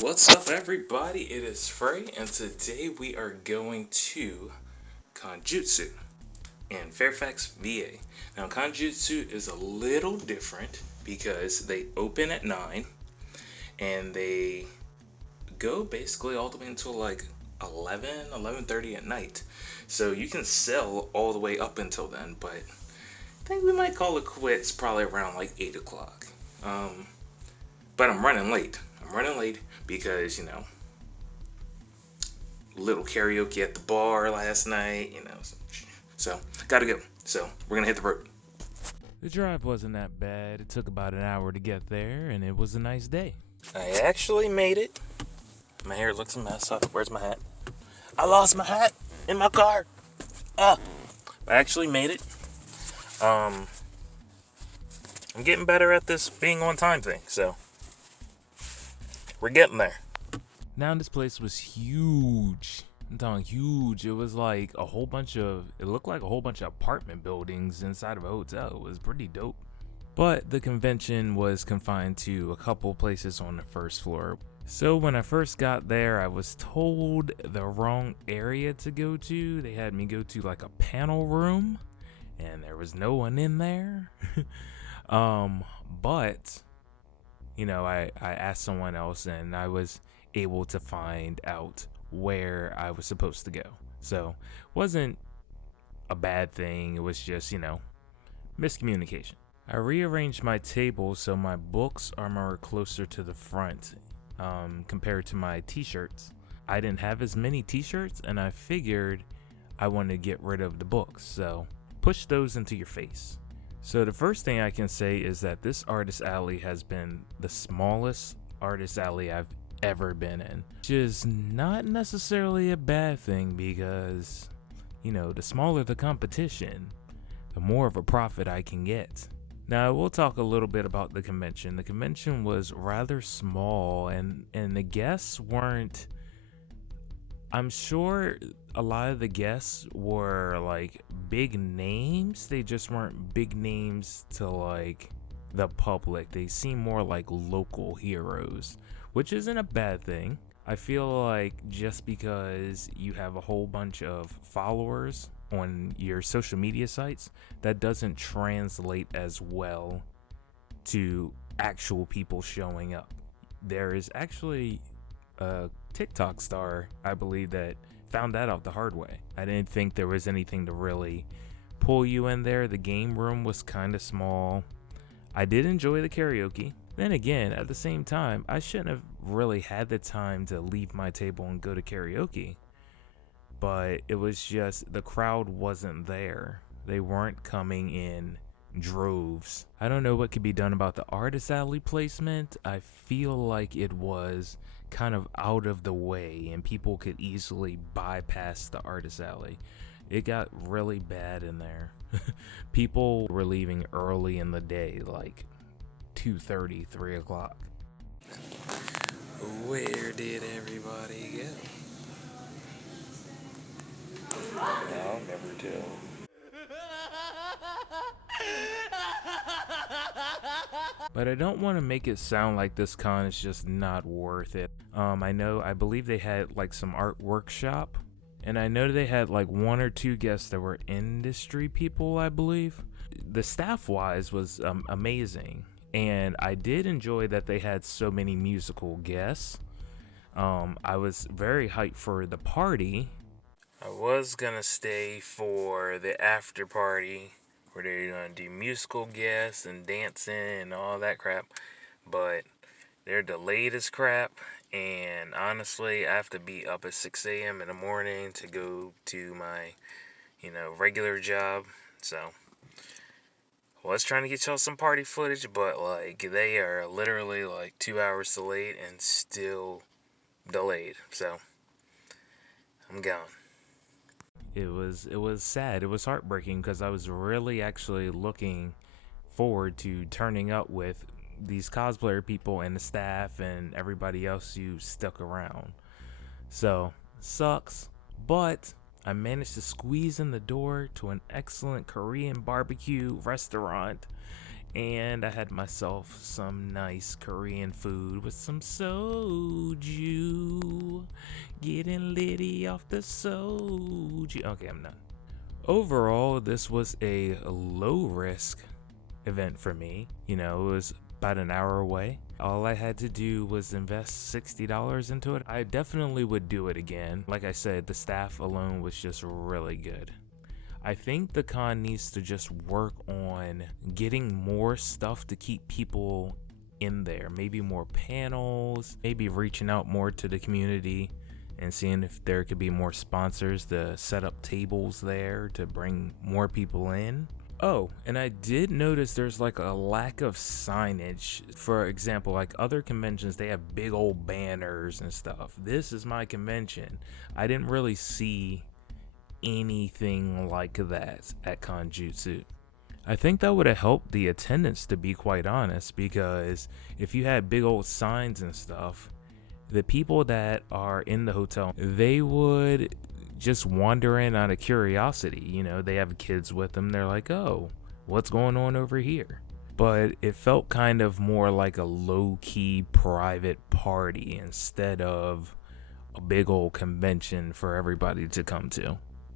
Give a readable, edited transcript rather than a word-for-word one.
What's up, everybody? It is Frae, and today we are going to Conjutsu in Fairfax, VA. Now, Conjutsu is a little different because they open at 9 and they go basically all the way until like 11:30 at night. So you can sell all the way up until then, but I think we might call it quits probably around like 8 o'clock. But I'm running late. I'm running late because, little karaoke at the bar last night, So, gotta go. So, we're gonna hit the road. The drive wasn't that bad. It took about an hour to get there, and it was a nice day. I actually made it. My hair looks a mess. Where's my hat? I lost my hat in my car. I actually made it. I'm getting better at this being on time thing, so we're getting there. Now, this place was huge. I'm talking huge. It was like it looked like a whole bunch of apartment buildings inside of a hotel. It was pretty dope. But the convention was confined to a couple places on the first floor. So when I first got there, I was told the wrong area to go to. They had me go to like a panel room, and there was no one in there. But I asked someone else, and I was able to find out where I was supposed to go. So wasn't a bad thing. It was just, miscommunication. I rearranged my table so my books are more closer to the front compared to my t-shirts. I didn't have as many t-shirts, and I figured I wanted to get rid of the books. So push those into your face. So the first thing I can say is that this artist alley has been the smallest artist alley I've ever been in, which is not necessarily a bad thing because, the smaller the competition, the more of a profit I can get. Now, we'll talk a little bit about the convention. The convention was rather small, and the guests weren't. I'm sure a lot of the guests were like big names. They just weren't big names to like the public. They seem more like local heroes, which isn't a bad thing. I feel like just because you have a whole bunch of followers on your social media sites, that doesn't translate as well to actual people showing up. There is actually a TikTok star, I believe, that found that out the hard way. I didn't think there was anything to really pull you in there. The game room was kind of small. I did enjoy the karaoke. Then again, at the same time, I shouldn't have really had the time to leave my table and go to karaoke. But it was just the crowd wasn't there. They weren't coming in droves. I don't know what could be done about the artist alley placement. I feel like it was kind of out of the way and people could easily bypass the artist alley. It got really bad in there. People were leaving early in the day, like 2:30, 3 o'clock. Where did everybody go? I'll never tell. But I don't want to make it sound like this con is just not worth it. I believe they had like some art workshop, and I know they had like one or two guests that were industry people, I believe. The staff wise was amazing, and I did enjoy that they had so many musical guests. I was very hyped for the party. I was gonna stay for the after party where they're gonna do musical guests and dancing and all that crap, but they're delayed as crap. And honestly, I have to be up at 6 a.m. in the morning to go to my, regular job. So I was trying to get y'all some party footage, but like they are literally like 2 hours delayed and still delayed. So I'm gone. It was sad. It was heartbreaking because I was really actually looking forward to turning up with these cosplayer people and the staff and everybody else who stuck around. So, sucks, but I managed to squeeze in the door to an excellent Korean barbecue restaurant, And I had myself some nice Korean food with some soju. Getting litty off the soju. Okay, I'm done. Overall, this was a low risk event for me. It was about an hour away. All I had to do was invest $60 into it. I definitely would do it again. Like I said, the staff alone was just really good. I think the con needs to just work on getting more stuff to keep people in there. Maybe more panels, maybe reaching out more to the community and seeing if there could be more sponsors to set up tables there to bring more people in. Oh, and I did notice there's like a lack of signage. For example, like other conventions, they have big old banners and stuff. This is my convention. I didn't really see anything like that at Conjutsu. I think that would have helped the attendance, to be quite honest, because if you had big old signs and stuff, the people that are in the hotel, they would just wander in out of curiosity. They have kids with them. They're like, oh, what's going on over here? But it felt kind of more like a low-key private party instead of a big old convention for everybody to come to.